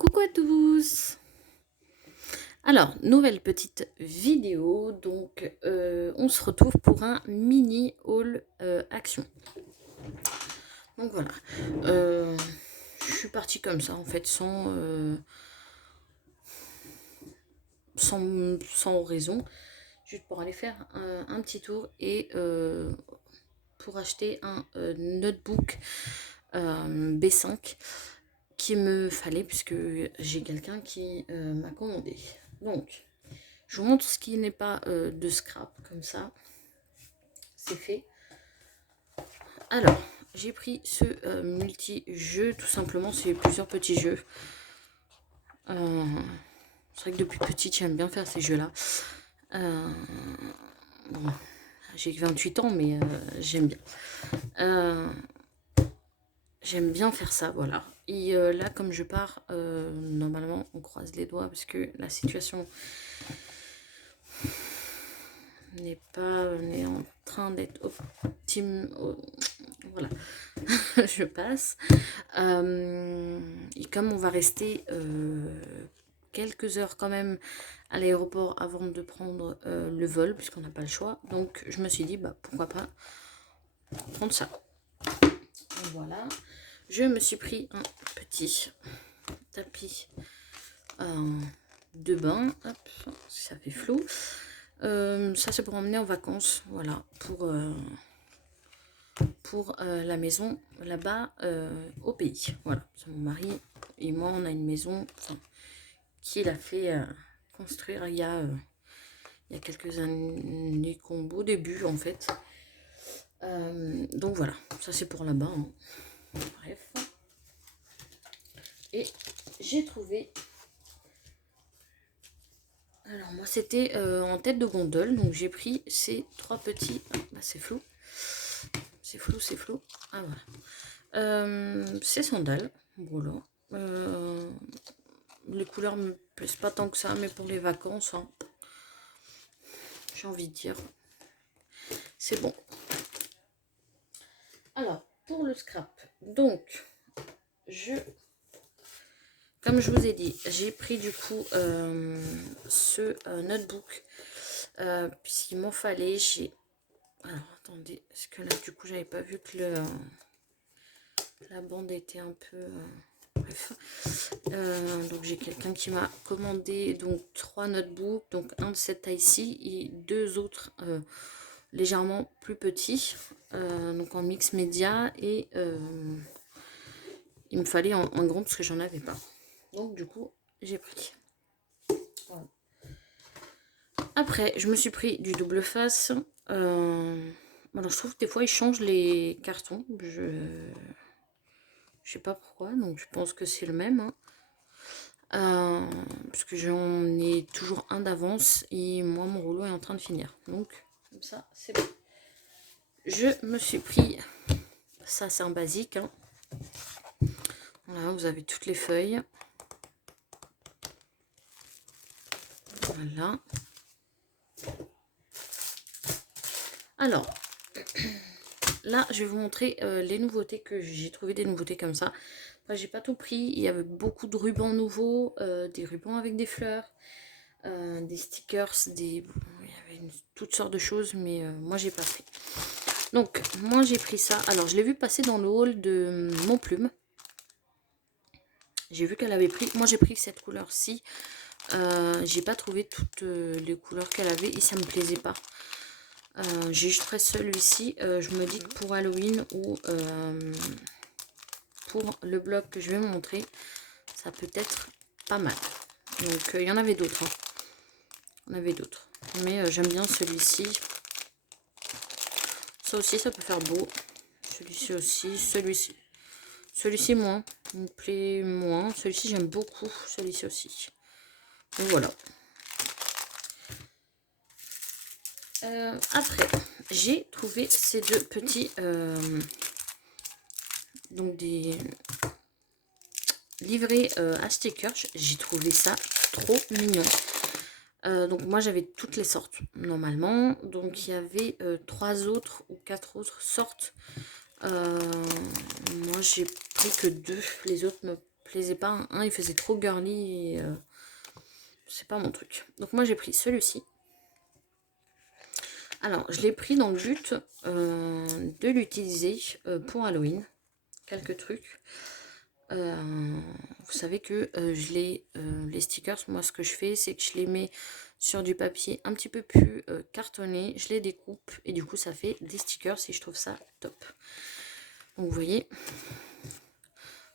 Coucou à tous! Alors, nouvelle petite vidéo, donc on se retrouve pour un mini haul action. Donc voilà, je suis partie comme ça en fait, sans raison, juste pour aller faire un petit tour et pour acheter un notebook B5 qu'il me fallait puisque j'ai quelqu'un qui m'a commandé. Donc, je vous montre ce qui n'est pas de scrap, comme ça, c'est fait. Alors, j'ai pris ce multi-jeu, tout simplement, c'est plusieurs petits jeux. C'est vrai que depuis petite, j'aime bien faire ces jeux-là. Bon, j'ai 28 ans, mais j'aime bien. J'aime bien faire ça, voilà. Et là, comme je pars, normalement, on croise les doigts parce que la situation n'est en train d'être optime. Voilà, je passe. Et comme on va rester quelques heures quand même à l'aéroport avant de prendre le vol, puisqu'on n'a pas le choix, donc je me suis dit, bah pourquoi pas prendre ça. Et voilà, je me suis pris un petit tapis de bain. Hop, ça fait flou. Ça c'est pour emmener en vacances, voilà, pour la maison là-bas au pays. Voilà, mon mari et moi on a une maison qu'il a fait construire il y a quelques années, au début en fait. Donc voilà, ça c'est pour là-bas, hein. Bref, et j'ai trouvé, alors moi c'était en tête de gondole, donc j'ai pris ces trois petits, bah, c'est flou, c'est flou, ah voilà, ces sandales, voilà. Les couleurs me plaisent pas tant que ça, mais pour les vacances, hein, j'ai envie de dire, c'est bon. Alors, pour le scrap, donc, comme je vous ai dit, j'ai pris du coup ce notebook, puisqu'il m'en fallait. Alors, attendez, parce que là, du coup, j'avais pas vu que la bande était un peu... bref. Donc, j'ai quelqu'un qui m'a commandé donc 3 notebooks, donc un de cette taille-ci et 2 autres légèrement plus petits, donc en mix média, et il me fallait en grand parce que j'en avais pas. Donc du coup, j'ai pris. Voilà. Après, je me suis pris du double face. Alors, je trouve que des fois, ils changent les cartons. Je sais pas pourquoi, donc je pense que c'est le même. Hein. Parce que j'en ai toujours un d'avance et moi, mon rouleau est en train de finir. Donc, comme ça, c'est bon. Je me suis pris... Ça, c'est un basique. Hein. Voilà, vous avez toutes les feuilles. Voilà. Alors, là, je vais vous montrer les nouveautés que j'ai trouvé, des nouveautés comme ça. Enfin, j'ai pas tout pris. Il y avait beaucoup de rubans nouveaux, des rubans avec des fleurs, des stickers, il y avait toutes sortes de choses, mais moi, j'ai pas pris. Donc, moi, j'ai pris ça. Alors, je l'ai vu passer dans le hall de Mon Plume. J'ai vu qu'elle avait pris. Moi, j'ai pris cette couleur-ci. J'ai pas trouvé toutes les couleurs qu'elle avait et ça me plaisait pas. J'ai juste pris celui-ci. Je me dis que pour Halloween ou pour le blog que je vais vous montrer, ça peut être pas mal. Donc il y en avait d'autres. Hein. Il y en avait d'autres. Mais j'aime bien celui-ci. Ça aussi, ça peut faire beau. Celui-ci aussi. Celui-ci moins. Il me plaît moins. Celui-ci, j'aime beaucoup. Celui-ci aussi. Donc voilà. Après, j'ai trouvé ces deux petits donc des livrets à stickers. J'ai trouvé ça trop mignon. Donc moi j'avais toutes les sortes normalement. Donc il y avait 3 autres ou 4 autres sortes. Moi j'ai pris que 2. Les autres me plaisait pas. Un, il faisait trop girly et c'est pas mon truc. Donc moi j'ai pris celui-ci. Alors je l'ai pris dans le but de l'utiliser pour Halloween. Quelques trucs. Vous savez que les stickers, moi ce que je fais, c'est que je les mets sur du papier un petit peu plus cartonné. Je les découpe et du coup ça fait des stickers et je trouve ça top. Donc vous voyez,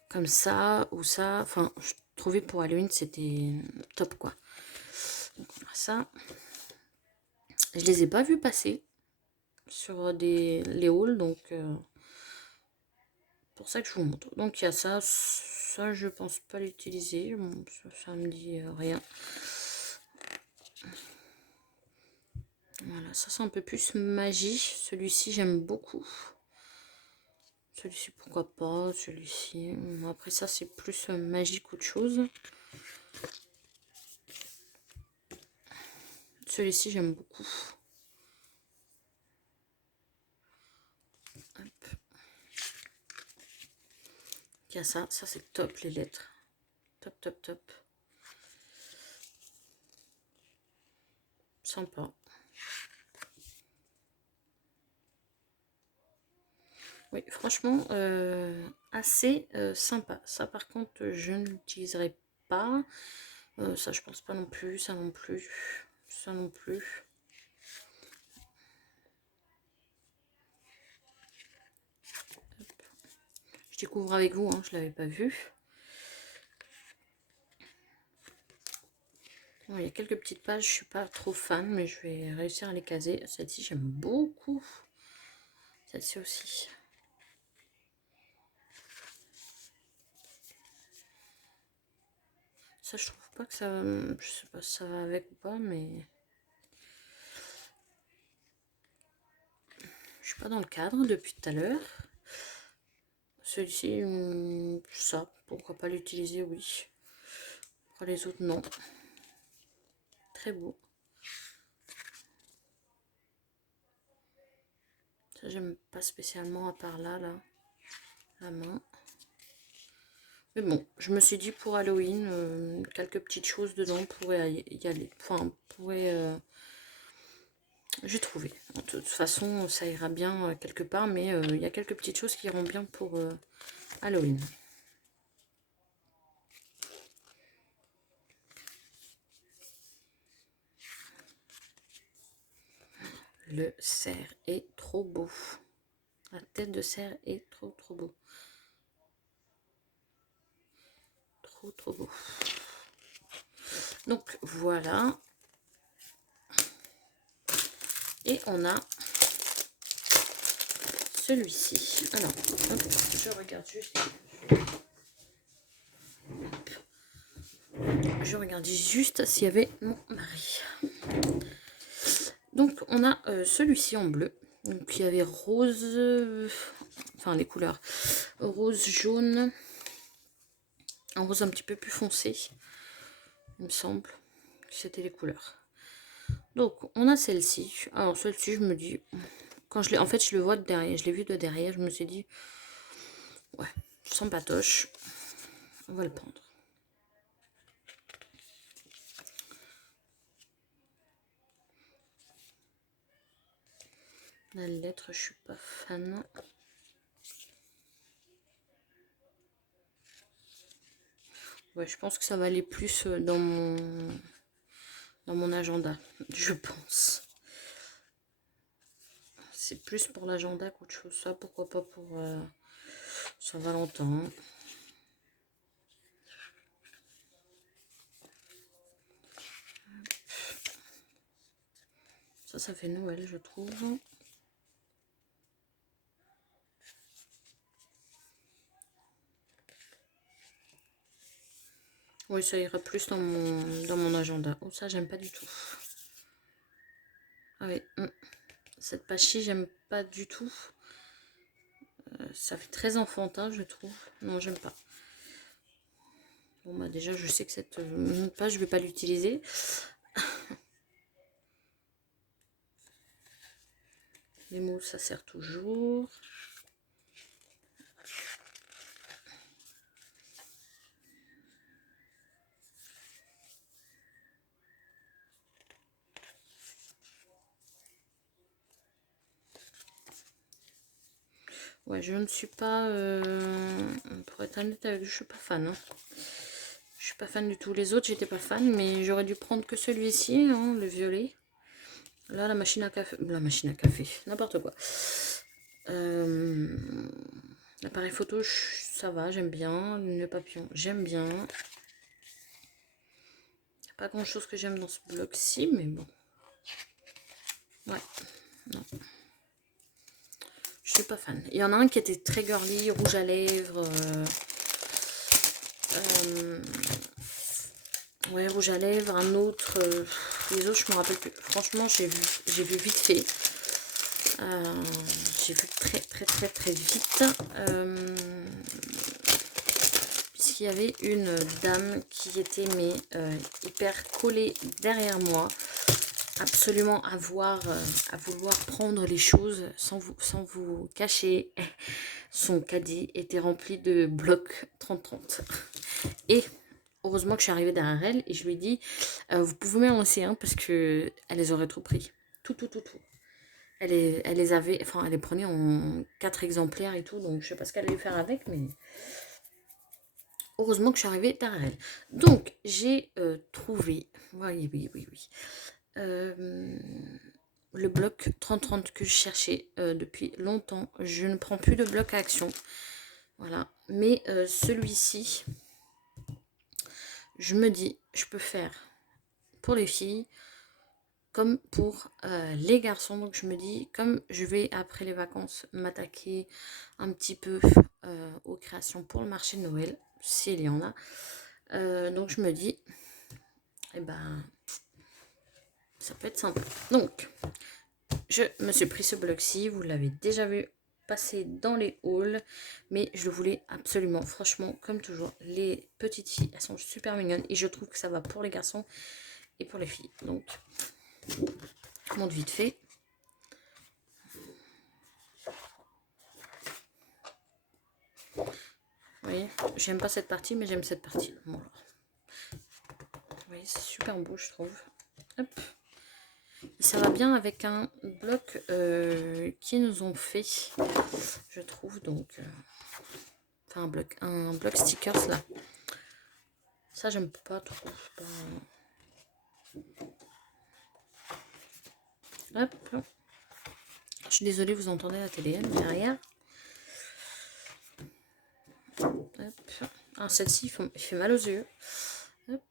comme ça ou ça, enfin je trouvais pour Halloween c'était top quoi. Donc ça, je les ai pas vus passer sur les hauls, donc pour ça que je vous montre. Donc il y a ça, ça je pense pas l'utiliser, bon, ça me dit rien. Voilà, ça c'est un peu plus magie. Celui-ci j'aime beaucoup. Celui-ci pourquoi pas, celui-ci. Après ça c'est plus magie qu'autre chose. Celui-ci j'aime beaucoup. Hop. Il y a ça, ça c'est top les lettres. Top, top, top. Sympa. Oui, franchement, assez sympa. Ça, par contre, je ne l'utiliserai pas. Ça, je pense pas non plus. Ça non plus. Ça non plus. Hop. Je découvre avec vous, hein, je l'avais pas vu. Bon, il y a quelques petites pages, je suis pas trop fan, mais je vais réussir à les caser. Celle-ci, j'aime beaucoup. Celle-ci aussi. Ça, je trouve pas que ça... Je sais pas si ça va avec ou pas, mais... Je suis pas dans le cadre depuis tout à l'heure. Celui-ci, ça, pourquoi pas l'utiliser, oui. Pour les autres, non. Très beau. Ça, j'aime pas spécialement à part là, la main. Mais bon, je me suis dit pour Halloween, quelques petites choses dedans pourraient y aller. Enfin, pourraient... j'ai trouvé. De toute façon, ça ira bien quelque part, mais il y a quelques petites choses qui iront bien pour Halloween. Le cerf est trop beau. La tête de cerf est trop beau. Trop beau. Donc voilà. Et on a celui-ci. Alors, hop, je regarde juste. Je regardais juste s'il y avait mon mari. Donc on a celui-ci en bleu. Donc il y avait rose, enfin les couleurs rose, jaune, un rose un petit peu plus foncé. Il me semble que c'était les couleurs. Donc on a celle-ci. Alors celle-ci, je me dis, quand je l'ai, en fait je le vois de derrière, je l'ai vu de derrière, je me suis dit, ouais, sans patoche, on va le prendre. La lettre, je suis pas fan. Ouais, je pense que ça va aller plus dans mon agenda, je pense. C'est plus pour l'agenda qu'autre chose. Ça, pourquoi pas pour Saint-Valentin. Ça fait Noël, je trouve. Oui, ça ira plus dans mon agenda. Oh, ça, j'aime pas du tout. Ah oui, cette page-ci, j'aime pas du tout. Ça fait très enfantin, je trouve. Non, j'aime pas. Bon, bah déjà, je sais que cette page, je vais pas l'utiliser. Les mots, ça sert toujours. Ouais, je ne suis pas... pour être honnête avec vous, je suis pas fan. Hein. Je suis pas fan du tout. Les autres, j'étais pas fan, mais j'aurais dû prendre que celui-ci, hein, le violet. Là, la machine à café... La machine à café, n'importe quoi. L'appareil photo, ça va, j'aime bien. Le papillon, j'aime bien. Pas grand chose que j'aime dans ce bloc-ci, mais bon. Ouais, non. Je suis pas fan. Il y en a un qui était très girly, rouge à lèvres. Ouais, rouge à lèvres. Un autre. Les autres, je me rappelle plus. Franchement, j'ai vu vite fait. J'ai vu très vite. Puisqu'il y avait une dame qui était hyper collée derrière moi. Absolument à vouloir prendre les choses sans vous cacher. Son caddie était rempli de blocs 30-30. Et heureusement que je suis arrivée derrière elle et je lui ai dit vous pouvez m'en laisser un parce que elle les aurait tout pris. Tout. Elle les avait, enfin elle les prenait en 4 exemplaires et tout, donc je sais pas ce qu'elle allait faire avec, mais heureusement que je suis arrivée derrière elle. Donc j'ai trouvé, oui. Le bloc 30-30 que je cherchais depuis longtemps. Je ne prends plus de bloc à action. Voilà. Mais celui-ci, je me dis, je peux faire pour les filles comme pour les garçons. Donc je me dis, comme je vais après les vacances m'attaquer un petit peu aux créations pour le marché de Noël, s'il y en a. Donc je me dis, eh ben, ça peut être sympa. Donc, je me suis pris ce bloc-ci, vous l'avez déjà vu passer dans les hauls, mais je le voulais absolument. Franchement, comme toujours, les petites filles, elles sont super mignonnes et je trouve que ça va pour les garçons et pour les filles. Donc, je monte vite fait. Vous voyez, j'aime pas cette partie, mais j'aime cette partie. Bon, alors. Vous voyez, c'est super beau, je trouve. Hop. Et ça va bien avec un bloc qu'ils nous ont fait, je trouve. Donc, enfin, un bloc stickers là. Ça, j'aime pas trop. Hop. Je suis désolée, vous entendez la télé derrière. Hop. Ah, celle-ci, il fait mal aux yeux. Hop.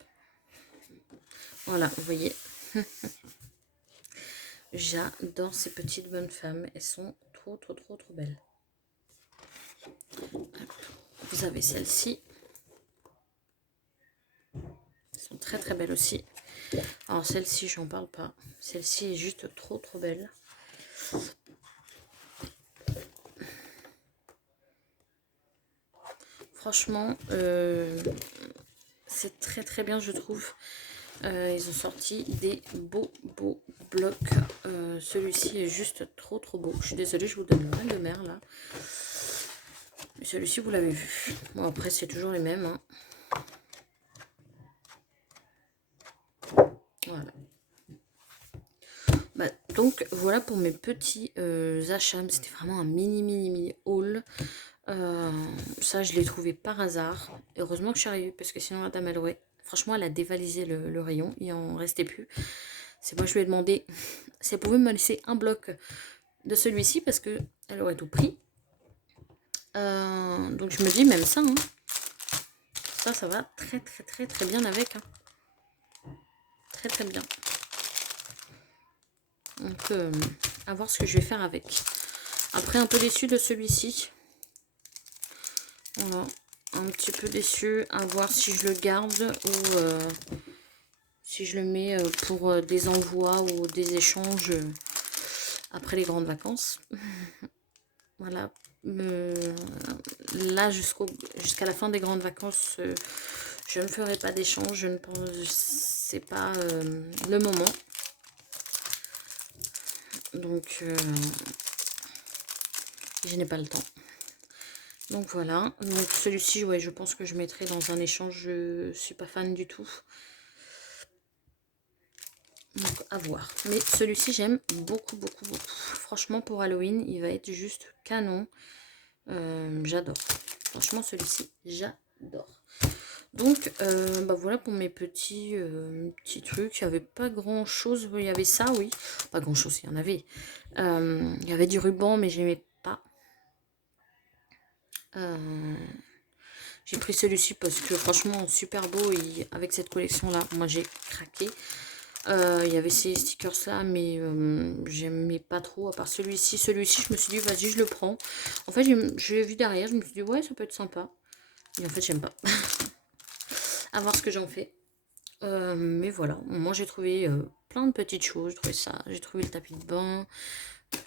Voilà, vous voyez. J'adore ces petites bonnes femmes. Elles sont trop belles. Hop. Vous avez celle-ci. Elles sont très belles aussi. Alors celle-ci, j'en parle pas. Celle-ci est juste trop belle. Franchement, c'est très bien, je trouve. Ils ont sorti des beaux blocs. Celui-ci est juste trop beau. Je suis désolée, je vous donne le mal de mer là. Mais celui-ci, vous l'avez vu. Bon, après, c'est toujours les mêmes. Hein. Voilà. Bah, donc, voilà pour mes petits achats. C'était vraiment un mini haul. Ça, je l'ai trouvé par hasard. Heureusement que je suis arrivée parce que sinon, la dame, elle aurait... Franchement, elle a dévalisé le rayon. Il en restait plus. C'est moi, je lui ai demandé si elle pouvait me laisser un bloc de celui-ci parce que elle aurait tout pris. Donc, je me dis, même ça, hein, ça va très bien avec. Hein. Très bien. Donc, à voir ce que je vais faire avec. Après, un peu déçu de celui-ci. Voilà. Un petit peu déçu. À voir si je le garde ou si je le mets pour des envois ou des échanges après les grandes vacances. Voilà. Là, jusqu'à la fin des grandes vacances, je ne ferai pas d'échange. Je ne pense, c'est pas le moment. Donc, je n'ai pas le temps. Donc voilà. Donc celui-ci, ouais, je pense que je mettrai dans un échange. Je suis pas fan du tout. Donc à voir. Mais celui-ci, j'aime beaucoup. Franchement, pour Halloween, il va être juste canon. J'adore. Franchement, celui-ci, j'adore. Donc, bah voilà pour mes petits trucs. Il n'y avait pas grand-chose. Il y avait ça, oui. Pas grand-chose, il y en avait. Il y avait du ruban, mais j'aimais pas. J'ai pris celui-ci parce que franchement, super beau. Et avec cette collection-là, moi, j'ai craqué. Il y avait ces stickers-là, mais j'aimais pas trop. À part celui-ci. Celui-ci, je me suis dit, vas-y, je le prends. En fait, je l'ai vu derrière. Je me suis dit, ouais, ça peut être sympa. Et en fait, j'aime pas. À voir ce que j'en fais. Mais voilà, moi j'ai trouvé plein de petites choses, j'ai trouvé le tapis de bain,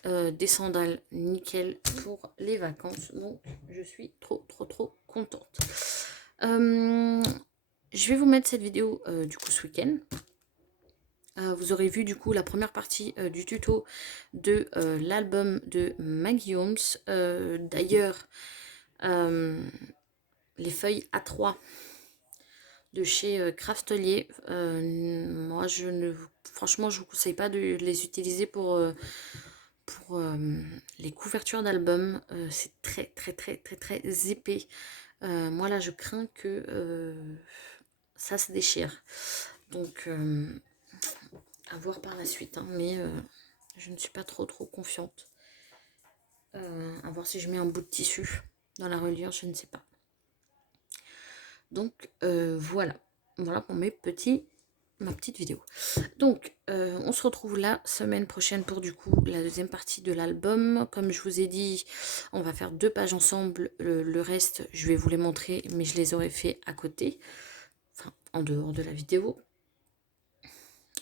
des sandales nickel pour les vacances, donc je suis trop contente. Je vais vous mettre cette vidéo du coup ce week-end. Vous aurez vu du coup la première partie du tuto de l'album de Maggie Holmes. D'ailleurs, les feuilles A3 de chez Craftelier. Moi, franchement, je vous conseille pas de les utiliser pour les couvertures d'albums. C'est très épais. Moi, là, je crains que ça se déchire. Donc, à voir par la suite. Hein, mais je ne suis pas trop confiante. À voir si je mets un bout de tissu dans la reliure, je ne sais pas. Donc voilà pour ma petite vidéo. Donc on se retrouve la semaine prochaine pour du coup la deuxième partie de l'album. Comme je vous ai dit, on va faire 2 pages ensemble. Le reste, je vais vous les montrer, mais je les aurais fait à côté, enfin en dehors de la vidéo.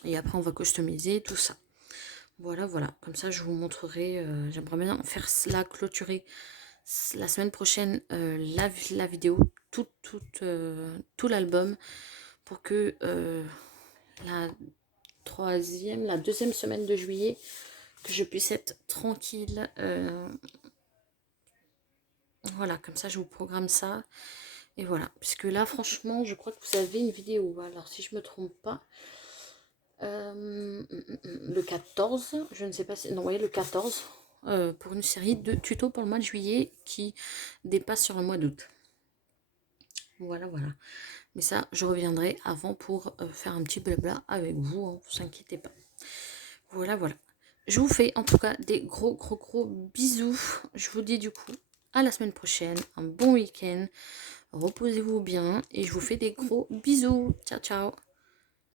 Et après on va customiser tout ça. Voilà, comme ça je vous montrerai. J'aimerais bien faire cela, clôturer la semaine prochaine la vidéo, tout l'album, pour que la deuxième semaine de juillet, que je puisse être tranquille. Voilà, comme ça je vous programme ça. Et voilà, puisque là franchement je crois que vous avez une vidéo, alors si je me trompe pas, le 14, je ne sais pas si... Non, oui, le 14, pour une série de tutos pour le mois de juillet qui dépasse sur le mois d'août. Voilà. Mais ça, je reviendrai avant pour faire un petit blabla avec vous, hein, vous inquiétez pas. Voilà. Je vous fais en tout cas des gros bisous. Je vous dis du coup à la semaine prochaine, un bon week-end. Reposez-vous bien et je vous fais des gros bisous. Ciao.